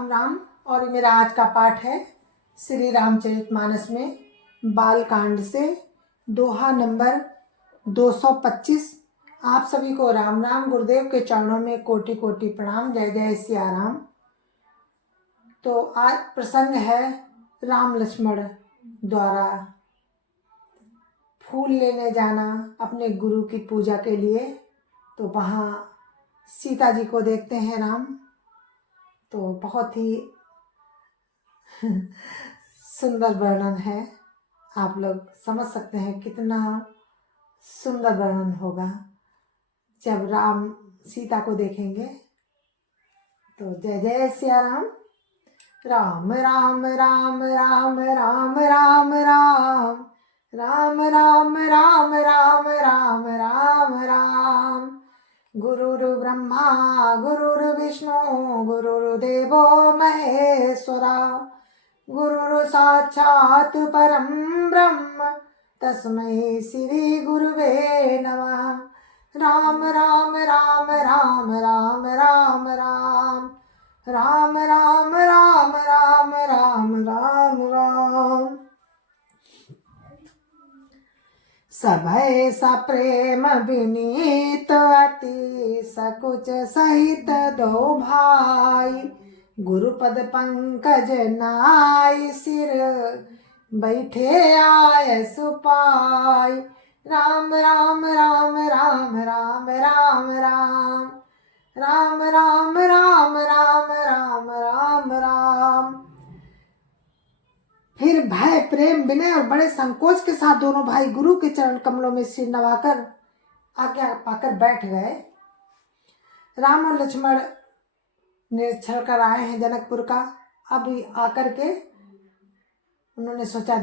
राम राम। और मेरा आज का पाठ है श्री रामचरितमानस में बालकांड से दोहा नंबर 225। आप सभी को राम राम। गुरुदेव के चरणों में कोटि कोटि प्रणाम। जय जय सिया राम। तो आज प्रसंग है राम लक्ष्मण द्वारा फूल लेने जाना अपने गुरु की पूजा के लिए। तो वहाँ सीता जी को देखते हैं राम, तो बहुत ही सुंदर वर्णन है। आप लोग समझ सकते हैं कितना सुंदर वर्णन होगा जब राम सीता को देखेंगे। तो जय जय सिया राम। राम राम राम राम राम राम राम राम राम राम राम राम राम राम। गुरुर्ब्रह्मा गुरुर्विष्णु गुरुर्देवो महेश्वरा गुरुर् साक्षात् परं ब्रह्म तस्मै श्री गुरुवे नमः। राम राम राम राम राम राम राम राम राम राम राम राम राम राम। सभय सप्रेम विनीत अति सकुच सहित दो भाई। गुरुपद पंकज नाय सिर बैठे आय सुपाय। राम राम राम राम राम राम राम राम राम राम राम राम राम राम। फिर भय प्रेम विनय और बड़े संकोच के साथ दोनों भाई गुरु के चरण कमलों में सिर नवाकर आज्ञा पाकर बैठ गए। राम और लक्ष्मण निरीक्षण कर आए हैं जनकपुर का। अभी आकर के उन्होंने सोचा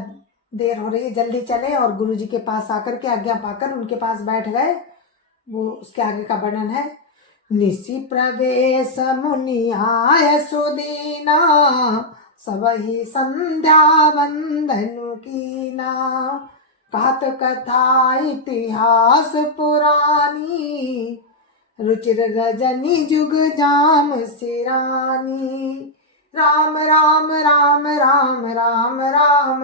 देर हो रही है, जल्दी चले, और गुरु जी के पास आकर के आज्ञा पाकर उनके पास बैठ गए। वो उसके आगे का वर्णन है। निशि प्रवेश मुनि आय सुदीना सबहि संध्या वंदन कीना। कहत कथा इतिहास पुरानी रुचिर रजनी जुग जाम सिरानी। राम राम राम राम राम राम राम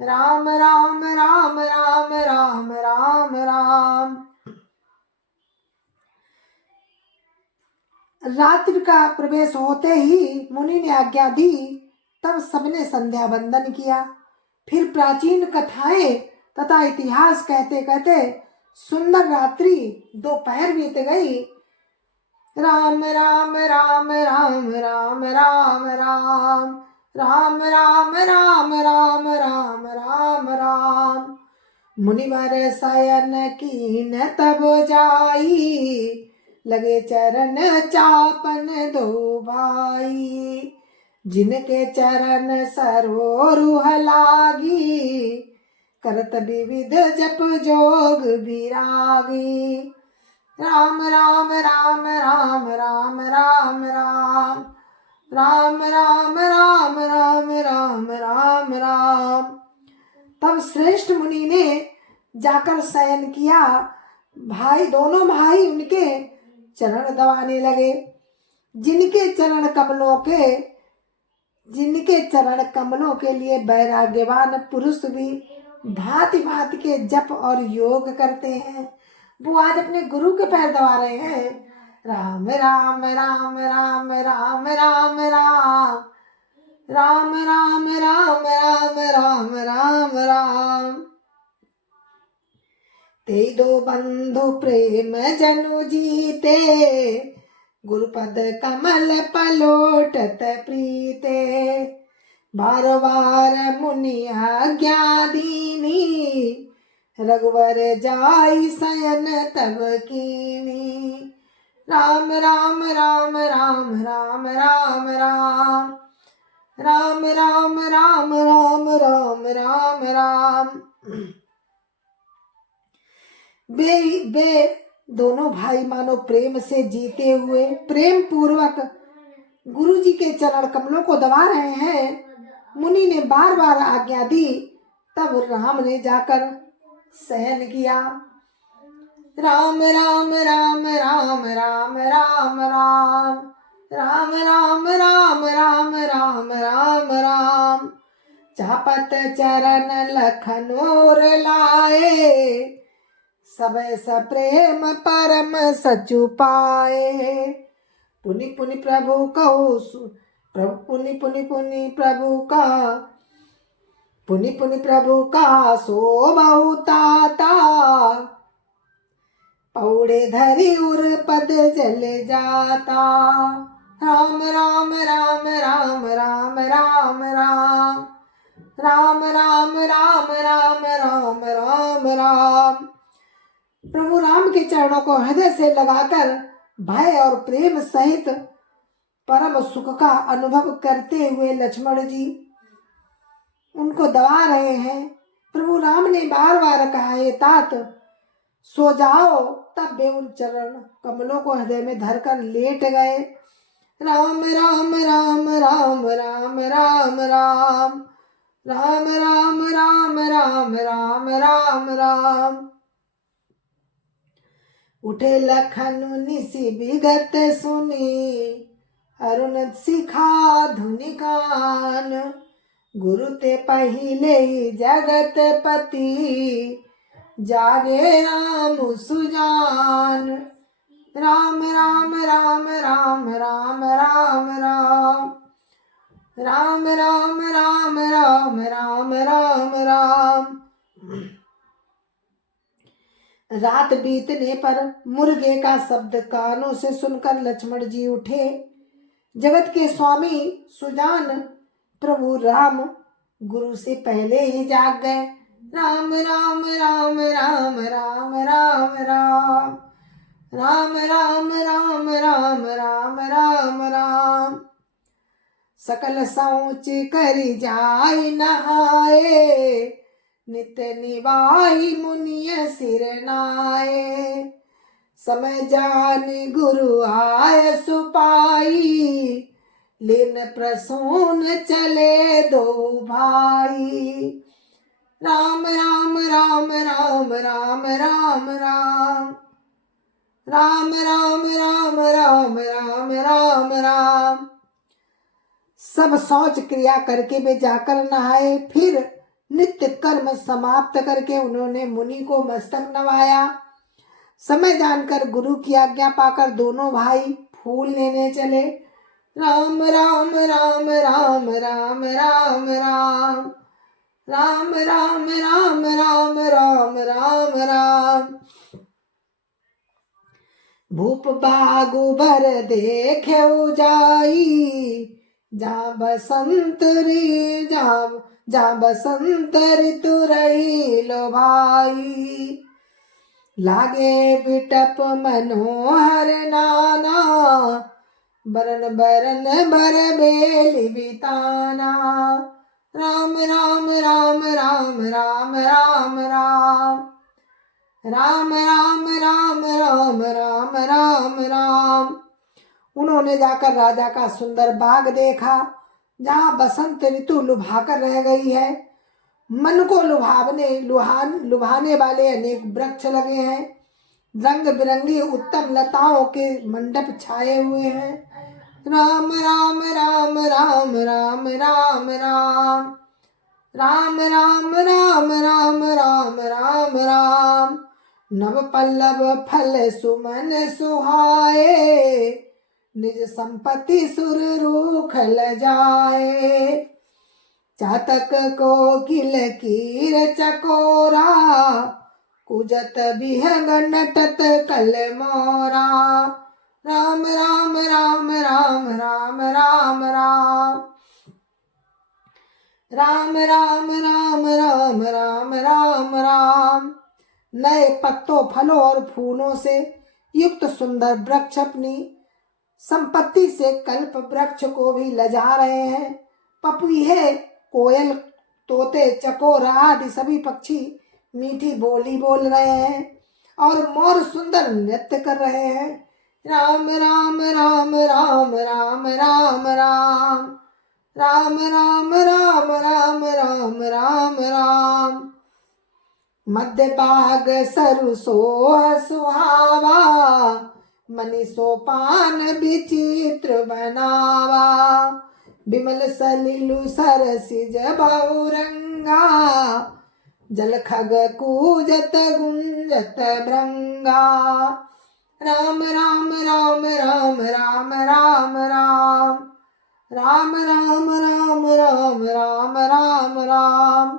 राम राम राम राम राम राम राम। रात्रि का प्रवेश होते ही मुनि ने आज्ञा दी। तब सबने संध्या वंदन किया। फिर प्राचीन कथाएं तथा इतिहास कहते कहते सुंदर रात्रि दोपहर बीत गई। राम राम राम राम राम राम राम राम राम राम राम राम राम राम। मुनिवर शयन कीन तब जाई लगे चरण चापन दो भाई। जिनके चरण सरोरुह लागी करत विविध जप जोग विरागी। राम राम राम राम राम राम राम राम राम राम राम राम राम राम। तब श्रेष्ठ मुनि ने जाकर शयन किया। दोनों भाई उनके चरण दबाने लगे। जिनके चरण कमलों के लिए वैराग्यवान पुरुष भी भांति भांति के जप और योग करते हैं, वो आज अपने गुरु के पैर दबा रहे हैं। राम राम राम राम राम राम राम राम राम राम राम राम राम राम। ते दो बंधु प्रेम जनु जीते गुरुपद कमल पलोटत प्रीते। बार बार मुनि आज्ञा दीनी रघुवर जाई शयन तब कीनी। राम राम राम राम राम राम राम राम राम राम राम राम राम राम। वे दोनों भाई मानो प्रेम से जीते हुए प्रेम पूर्वक गुरु जी के चरण कमलों को दबा रहे हैं। मुनि ने बार बार आज्ञा दी। तब राम ने जाकर शयन किया। राम राम राम राम राम राम राम राम राम राम राम राम राम राम। चापत चरण लखन और लाए, सब सप्रेम परम सचु पाए। पुनि पुनि प्रभु कहो प्रभु पुनि पुनि पुनि प्रभु का पुनि पुनि प्रभु का सो बहुताता। पौड़े धरी उर पद जल जाता। राम राम राम राम राम राम राम राम राम राम राम राम राम राम। प्रभु राम के चरणों को हृदय से लगाकर भय और प्रेम सहित परम सुख का अनुभव करते हुए लक्ष्मण जी उनको दबा रहे हैं। प्रभु राम ने बार बार कहा, हे तात सो जाओ, तब वे उन चरण कमलों को हृदय में धरकर लेट गए। राम राम राम राम राम राम राम राम राम राम राम राम राम राम। उठे लखन निसी विगत सुनी, अरुण सिखा धुनि कान। गुरु ते पहिले ही जगत पति, जागे राम सुजान। राम राम राम राम राम राम राम राम राम राम राम राम राम राम। रात बीतने पर मुर्गे का शब्द कानों से सुनकर लक्ष्मण जी उठे। जगत के स्वामी सुजान प्रभु राम गुरु से पहले ही जाग गए। राम राम राम राम राम राम राम राम राम राम राम राम राम राम। सकल सोच करि जाय नहाए, नित निवाई मुनिय सिर नाए। समय जान गुरु आय सुपाई, लेन प्रसून चले दो भाई। राम राम राम राम राम राम राम राम राम राम राम राम राम राम। सब शौच क्रिया करके वे जाकर नहाए। फिर नित्य कर्म समाप्त करके उन्होंने मुनि को मस्तक नवाया। समय जानकर गुरु की आज्ञा पाकर दोनों भाई फूल लेने चले। राम राम राम राम राम राम राम राम राम राम राम राम राम राम। भूप बागु भर देखे जाई, जहाँ बसंत ऋतु रही लो भाई। लागे बिटप मनोहर नाना, बरन बरन बर बेली बिताना। राम राम राम राम राम राम राम राम राम राम राम राम राम राम। उन्होंने जाकर राजा का सुंदर बाग देखा, जहाँ बसंत ऋतु लुभाकर रह गई है। मन को लुभाने वाले अनेक वृक्ष लगे हैं। रंग बिरंगी उत्तम लताओं के मंडप छाए हुए हैं। राम राम राम राम राम राम राम राम राम राम राम राम राम राम। नव पल्लव फल सुमन सुहाए, निज संपत्ति सुर रूख ल जाए। चातक को किल कीर चकोरा, कुजत बिहंग नटत कल मोरा। राम राम राम राम राम राम राम राम राम राम राम राम राम राम। नए पत्तों फलों और फूलों से युक्त सुंदर वृक्ष अपनी संपत्ति से कल्प वृक्ष को भी लजा रहे हैं। पपीहे, कोयल, तोते, चकोर आदि सभी पक्षी मीठी बोली बोल रहे हैं और मोर सुंदर नृत्य कर रहे हैं। राम राम राम राम राम राम राम राम राम राम राम राम राम राम। मध्य बाग सरु सोह सुहावा, मणि सोपान विचित्र बनावा, बिमल सलिलु सरसिज बहुरंगा, जल खग कूजत गुंजत भृंगा। राम राम राम राम राम राम राम, राम राम राम राम राम राम राम।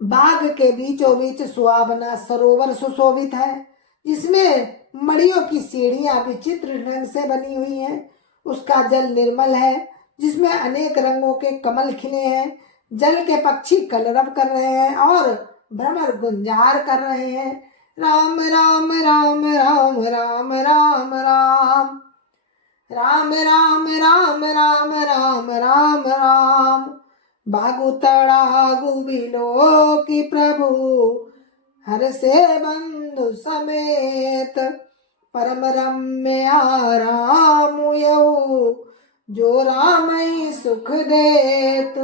बाग के बीचों बीच सुहावना सरोवर सुशोभित है, जिसमें मणियों की सीढ़ियां विचित्र ढंग से बनी हुई हैं। उसका जल निर्मल है, जिसमें अनेक रंगों के कमल खिले हैं। जल के पक्षी कलरव कर रहे हैं और भ्रमर गुंजार कर रहे हैं। राम राम राम राम राम राम राम, राम राम राम राम राम राम राम। बागु तड़ागु बिलो की प्रभु, हर से बंधु समेत, परम रम्य आराम यऊ, जो रामई सुख देत।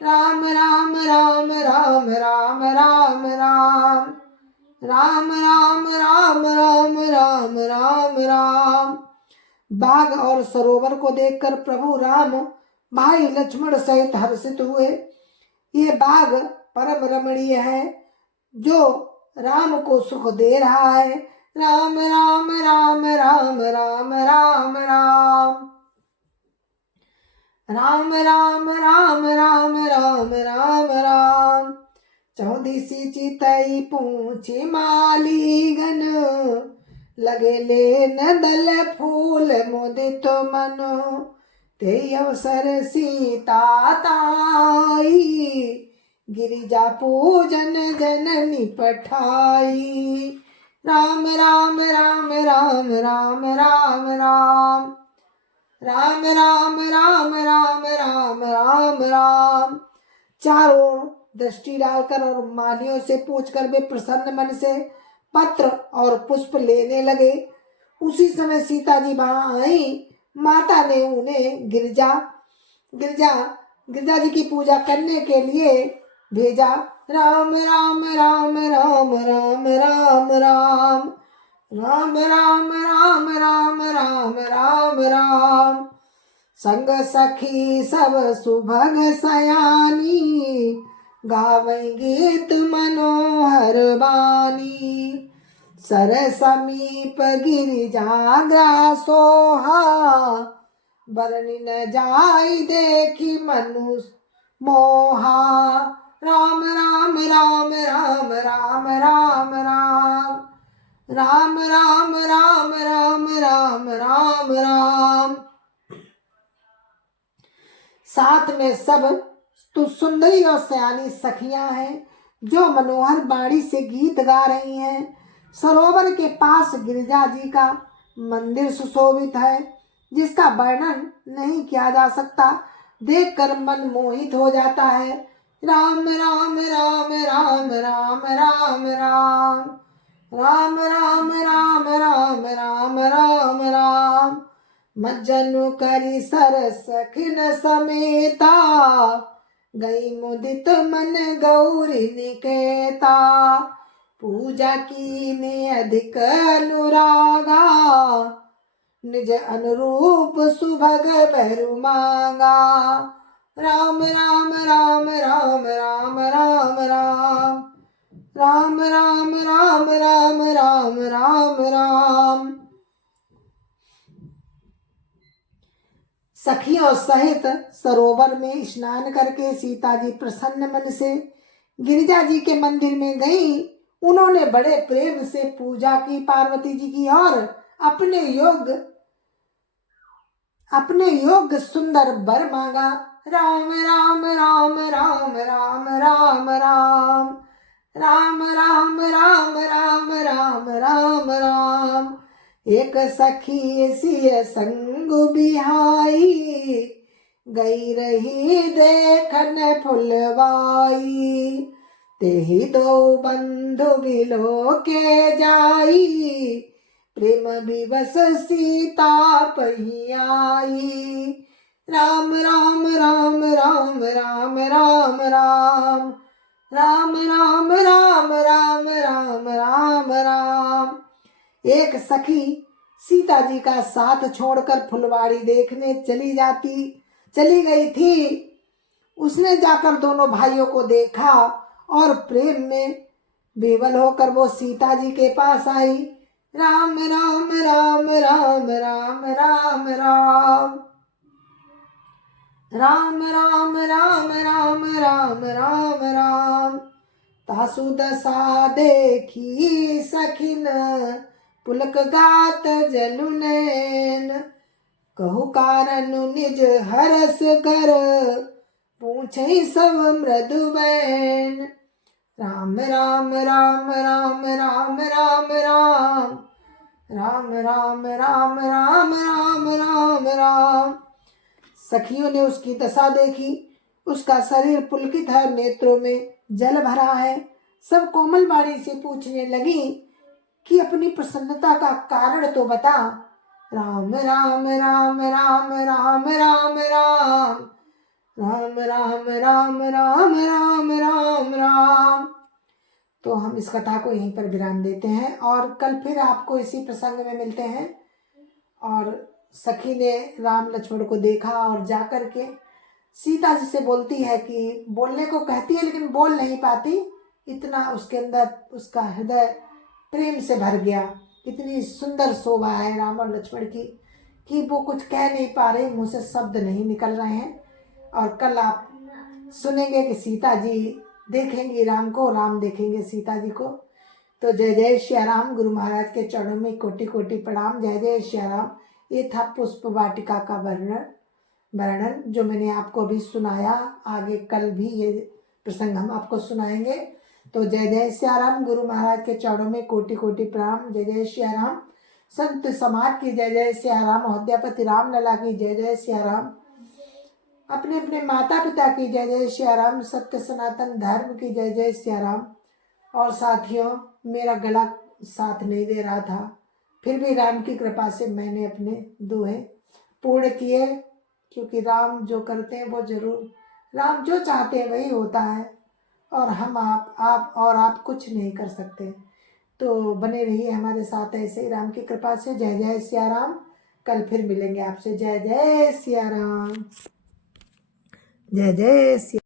राम राम राम राम राम राम राम, राम राम राम राम राम राम राम। बाग और सरोवर को देखकर प्रभु राम भाई लक्ष्मण सहित हर्षित हुए। ये बाग परम रमणीय है, जो राम को सुख दे रहा है। राम राम राम राम राम राम राम, राम राम राम राम राम राम राम। चौदिसी चितई पूछी मालीगन, लगे लेन दल फूल मुदित मनो, ते अवसर सीता ताई, गिरिजा पूजन जननी पठाई। राम राम राम राम राम राम राम, राम राम राम राम राम राम राम। चारों दृष्टि डालकर और मालियों से पूछकर वे प्रसन्न मन से पत्र और पुष्प लेने लगे। उसी समय सीता जी वहां आई। माता ने उन्हें गिरजा जी की पूजा करने के लिए भेजा। राम राम राम राम राम राम राम, राम राम राम राम राम राम राम। संग सखी सब सुभग सयानी, गावै गीत मनोहर बानी। सर समीप गिरिजा सोहा, बरनी न जाई देखी मनुष्य मोहा। राम राम राम राम राम राम राम, राम राम राम राम राम राम राम। साथ में सब तो सुंदरी और सयानी सखियां हैं, जो मनोहर बाणी से गीत गा रही हैं। सरोवर के पास गिरिजा जी का मंदिर सुशोभित है, जिसका वर्णन नहीं किया जा सकता। देखकर मन मोहित हो जाता है। राम राम राम राम राम राम राम, राम राम राम राम राम राम राम। मज्जनु करी सर सखिन समेता, गई मुदित मन गौरी निकेता। पूजा की ने अधिक अनुरागा, निज अनुरूप सुभग भैरु मांगा। राम राम राम राम राम राम राम, राम राम राम राम राम राम राम। सखियों सहित सरोवर में स्नान करके सीता जी प्रसन्न मन से गिरिजा जी के मंदिर में गई। उन्होंने बड़े प्रेम से पूजा की पार्वती जी की और अपने योग्य सुंदर वर मांगा। राम राम राम राम राम राम राम, राम राम राम राम राम राम राम। एक सखी सिय संग बिहाई, गई रही देखन फुलवाई। तेहि दो बंधु बिलो के जाई, प्रेम विवश सीता पहियाई। राम राम राम राम राम राम राम, राम राम राम राम राम राम राम। एक सखी सीता जी का साथ छोड़कर फुलवाड़ी देखने चली गई थी। उसने जाकर दोनों भाइयों को देखा और प्रेम में बेवल होकर वो सीता जी के पास आई। राम राम राम राम राम राम राम राम राम राम राम राम राम राम। तासु दशा देखी सखिन पुलक गात जलु नैन। कहु कारण निज हरस कर पूछे सब मृदु बैन। राम राम राम राम राम राम राम राम राम राम राम राम राम राम। सखियों ने उसकी दशा देखी। उसका शरीर पुलकित है, नेत्रों में जल भरा है। सब कोमल वाणी से पूछने लगी कि अपनी प्रसन्नता का कारण तो बता। राम राम राम राम राम राम राम राम राम राम राम राम राम राम। तो हम इस कथा को यहीं पर विराम देते हैं और कल फिर आपको इसी प्रसंग में मिलते हैं। और सखी ने राम लक्ष्मण को देखा और जाकर के सीता जी से बोलती है कि बोलने को कहती है लेकिन बोल नहीं पाती। इतना उसके अंदर उसका हृदय प्रेम से भर गया। इतनी सुंदर शोभा है राम और लक्ष्मण की कि वो कुछ कह नहीं पा रहे, मुंह से शब्द नहीं निकल रहे हैं। और कल आप सुनेंगे कि सीता जी देखेंगी राम को, राम देखेंगे सीता जी को। तो जय जय श्री राम। गुरु महाराज के चरणों में कोटि कोटि प्रणाम। जय जय श्री राम। ये था पुष्प वाटिका का वर्णन जो मैंने आपको अभी सुनाया। आगे कल भी ये प्रसंग हम आपको सुनाएंगे। तो जय जय श्री राम। गुरु महाराज के चरणों में कोटि कोटि प्रणाम। जय जय श्री राम। संत समाज की जय जय श्री राम। अयोध्यापति राम लला की जय जय श्री राम। अपने अपने माता पिता की जय जय श्री राम। सत्य सनातन धर्म की जय जय श्री राम। और साथियों, मेरा गला साथ नहीं दे रहा था, फिर भी राम की कृपा से मैंने अपने दोहे पूर्ण किए, क्योंकि राम जो करते हैं वो जरूर, राम जो चाहते हैं वही होता है। और हम आप कुछ नहीं कर सकते। तो बने रहिए हमारे साथ ऐसे राम की कृपा से। जय जय सिया राम। कल फिर मिलेंगे आपसे। जय जय सिया राम। जय जय सिया।